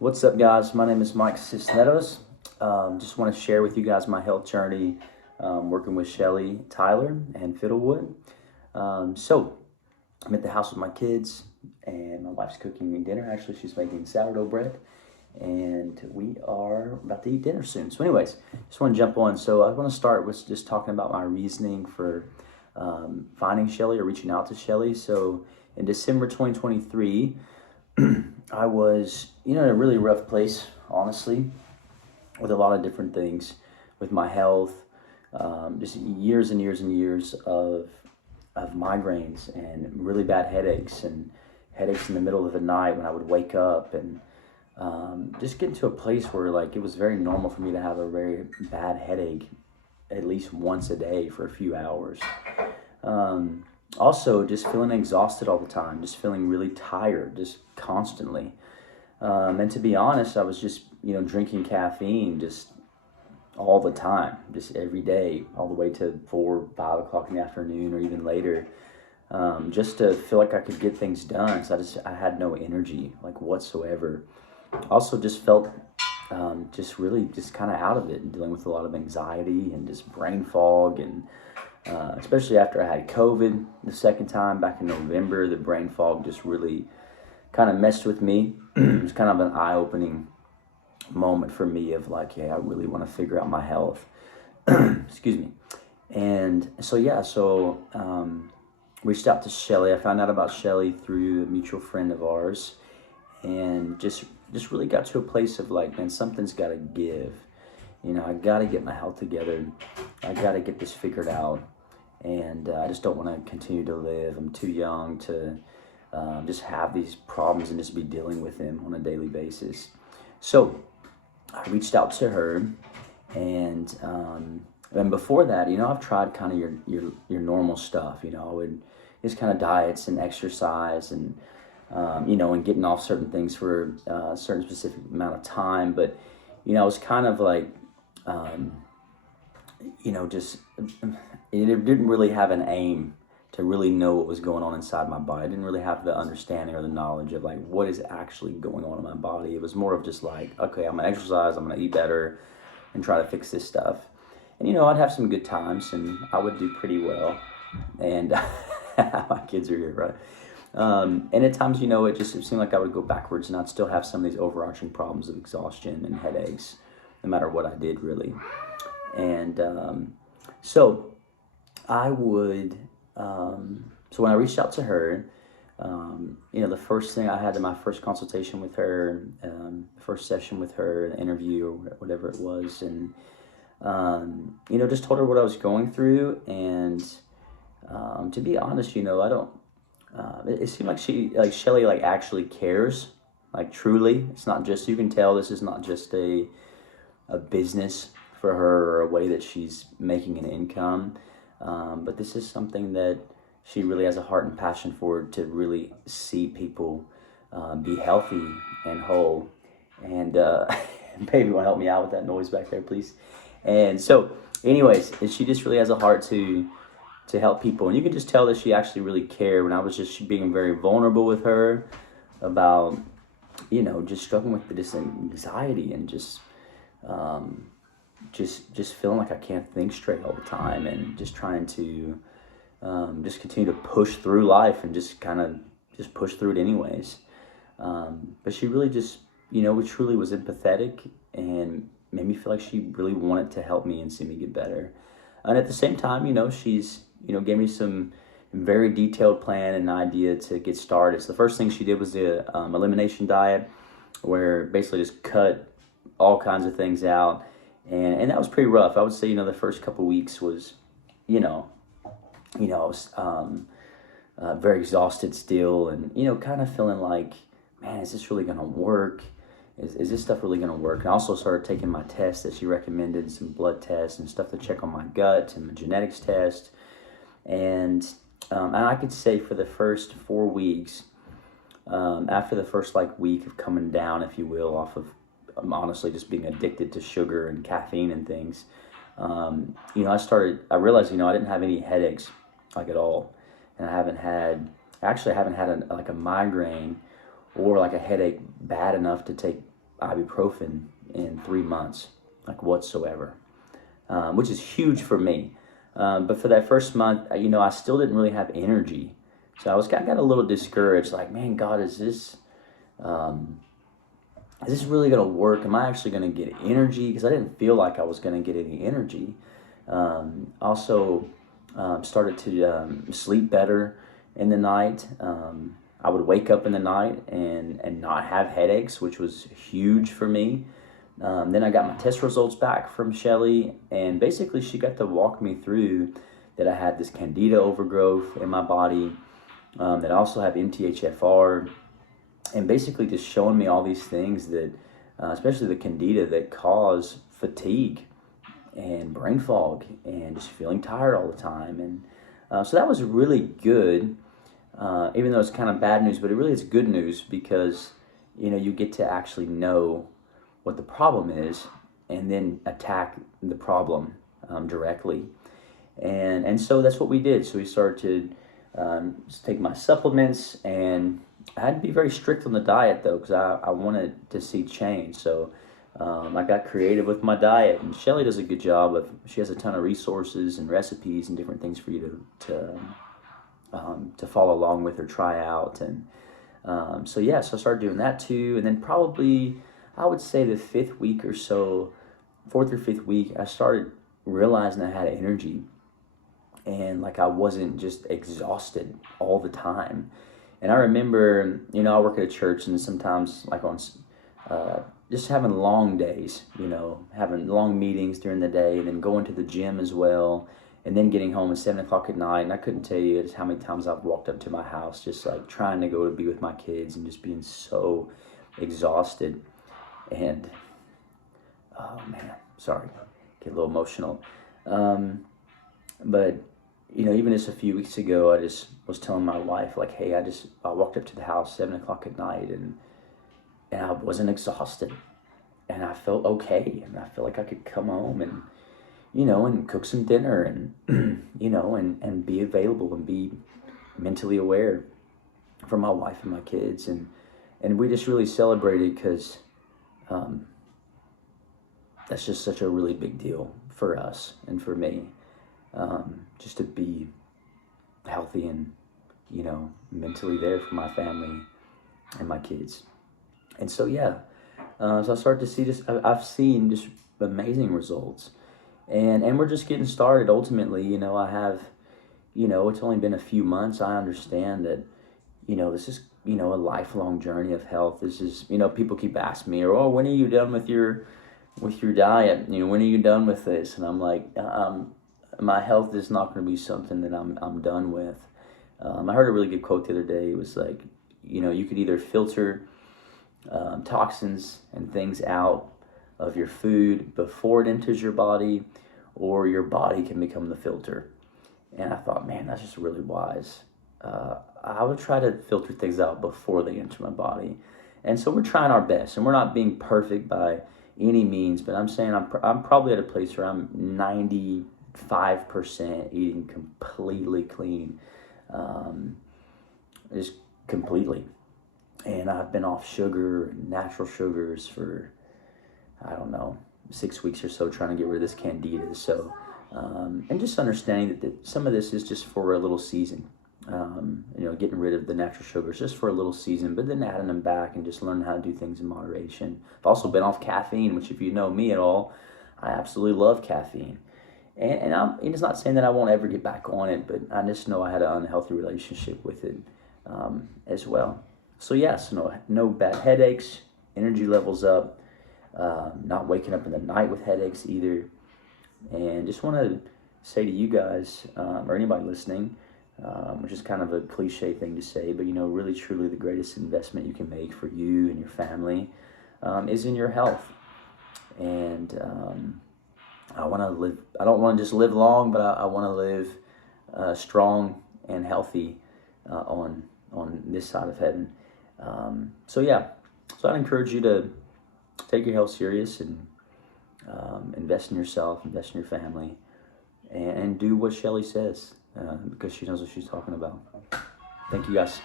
What's up, guys? My name is Mike Cisneros. Just want to share with you guys my health journey working with Shelly, Tyler, and Fiddlewood. So, I'm at the house with my kids, and my wife's cooking me dinner. Actually, she's making sourdough bread, and we are about to eat dinner soon. So, anyways, just want to jump on. So, I want to start with just talking about my reasoning for finding Shelly or reaching out to Shelly. So, in December 2023, I was, in a really rough place, honestly, with a lot of different things, with my health, just years and years and years of migraines and really bad headaches and headaches in the middle of the night when I would wake up and just get to a place where like it was very normal for me to have a very bad headache at least once a day for a few hours. Also, just feeling exhausted all the time, just feeling really tired, just constantly. And to be honest, I was just, drinking caffeine just all the time, just every day, all the way to 4, 5 o'clock in the afternoon or even later, just to feel like I could get things done. So I had no energy, like whatsoever. Also, just felt just really just kind of out of it and dealing with a lot of anxiety and just brain fog and especially after I had COVID the second time back in November, the brain fog just really kind of messed with me. It was kind of an eye-opening moment for me of like, yeah, I really want to figure out my health. Excuse me. And so, yeah, reached out to Shelly. I found out about Shelly through a mutual friend of ours and just really got to a place of like, man, something's got to give. I got to get my health together. I got to get this figured out. And I just don't want to continue to live. I'm too young to just have these problems and just be dealing with them on a daily basis. So I reached out to her, and before that, I've tried kind of your normal stuff. I would just kind of diets and exercise and and getting off certain things for a certain specific amount of time. But I was kind of like just it didn't really have an aim to really know what was going on inside my body. I didn't really have the understanding or the knowledge of like what is actually going on in my body. It was more of just like, okay, I'm gonna exercise, I'm gonna eat better, and try to fix this stuff. And I'd have some good times, and I would do pretty well. And my kids are here, right? And at times, it seemed like I would go backwards, and I'd still have some of these overarching problems of exhaustion and headaches, no matter what I did, really. And so I would, so when I reached out to her, the first thing I had in my first consultation with her, first session with her, an interview or whatever it was, and, just told her what I was going through. And to be honest, I don't, it seemed like Shelly, like actually cares, like truly. It's not just, you can tell this is not just a business for her or a way that she's making an income. But this is something that she really has a heart and passion for, to really see people be healthy and whole. And baby, want to help me out with that noise back there, please? And so, anyways, she just really has a heart to help people. And you can just tell that she actually really cared when I was just being very vulnerable with her about, just struggling with this anxiety and just feeling like I can't think straight all the time, and just trying to just continue to push through life and just kind of just push through it anyways. But she really just, truly was empathetic and made me feel like she really wanted to help me and see me get better. And at the same time, she's, gave me some very detailed plan and idea to get started. So the first thing she did was the elimination diet, where basically just cut all kinds of things out. And that was pretty rough. I would say, the first couple weeks was, I was very exhausted still, and, kind of feeling like, man, is this really going to work? Is this stuff really going to work? And I also started taking my tests that she recommended, some blood tests and stuff to check on my gut and the genetics test. And I could say for the first 4 weeks, after the first week of coming down, if you will, off of honestly just being addicted to sugar and caffeine and things, I realized, I didn't have any headaches at all. And I haven't had a migraine or a headache bad enough to take ibuprofen in 3 months, like whatsoever, which is huge for me. But for that first month, I still didn't really have energy. So I got a little discouraged, like, man, God, is this really going to work? Am I actually going to get energy? Because I didn't feel like I was going to get any energy. Also, started to sleep better in the night. I would wake up in the night and not have headaches, which was huge for me. Then I got my test results back from Shelly, and basically she got to walk me through that I had this candida overgrowth in my body, that I also have MTHFR, and basically just showing me all these things that, especially the candida, that cause fatigue and brain fog and just feeling tired all the time. And so that was really good, even though it's kind of bad news, but it really is good news because, you get to actually know what the problem is and then attack the problem directly. And so that's what we did. So we started to take my supplements, and I had to be very strict on the diet though, because I wanted to see change. So I got creative with my diet, and Shelly does a good job of. She has a ton of resources and recipes and different things for you to follow along with or try out. And so I started doing that too. And then probably I would say the 4th or 5th week, I started realizing I had energy, and like I wasn't just exhausted all the time. And I remember, I work at a church, and sometimes like on just having long days, having long meetings during the day, and then going to the gym as well, and then getting home at 7 o'clock at night. And I couldn't tell you just how many times I've walked up to my house just like trying to go to be with my kids and just being so exhausted. And oh man, sorry, get a little emotional. But even just a few weeks ago, I just was telling my wife, like, hey, I walked up to the house 7 o'clock at night, and I wasn't exhausted, and I felt okay, and I felt like I could come home and and cook some dinner, and and be available and be mentally aware for my wife and my kids, and we just really celebrated because that's just such a really big deal for us and for me, just to be healthy and mentally there for my family and my kids. And so so I started to see I've seen just amazing results, and we're just getting started. Ultimately, I have, it's only been a few months. I understand that this is a lifelong journey of health. This is, people keep asking me, oh, when are you done with your diet? When are you done with this? And I'm like, my health is not going to be something that I'm done with. I heard a really good quote the other day. It was like, you could either filter toxins and things out of your food before it enters your body, or your body can become the filter. And I thought, man, that's just really wise. I would try to filter things out before they enter my body. And so we're trying our best, and we're not being perfect by any means, but I'm saying I'm probably at a place where I'm 95% eating completely clean, just completely. And I've been off sugar, natural sugars, for, I don't know, 6 weeks or so, trying to get rid of this candida. So, and just understanding that some of this is just for a little season. Getting rid of the natural sugars just for a little season, but then adding them back and just learning how to do things in moderation. I've also been off caffeine, which, if you know me at all, I absolutely love caffeine. And it's not saying that I won't ever get back on it, but I just know I had an unhealthy relationship with it as well. So yes, no bad headaches, energy levels up, not waking up in the night with headaches either. And just want to say to you guys, or anybody listening, which is kind of a cliche thing to say, but really truly the greatest investment you can make for you and your family is in your health. And I want to live. I don't want to just live long, but I want to live strong and healthy on this side of heaven. So I'd encourage you to take your health serious and invest in yourself, invest in your family, and do what Shelly says, because she knows what she's talking about. Thank you, guys.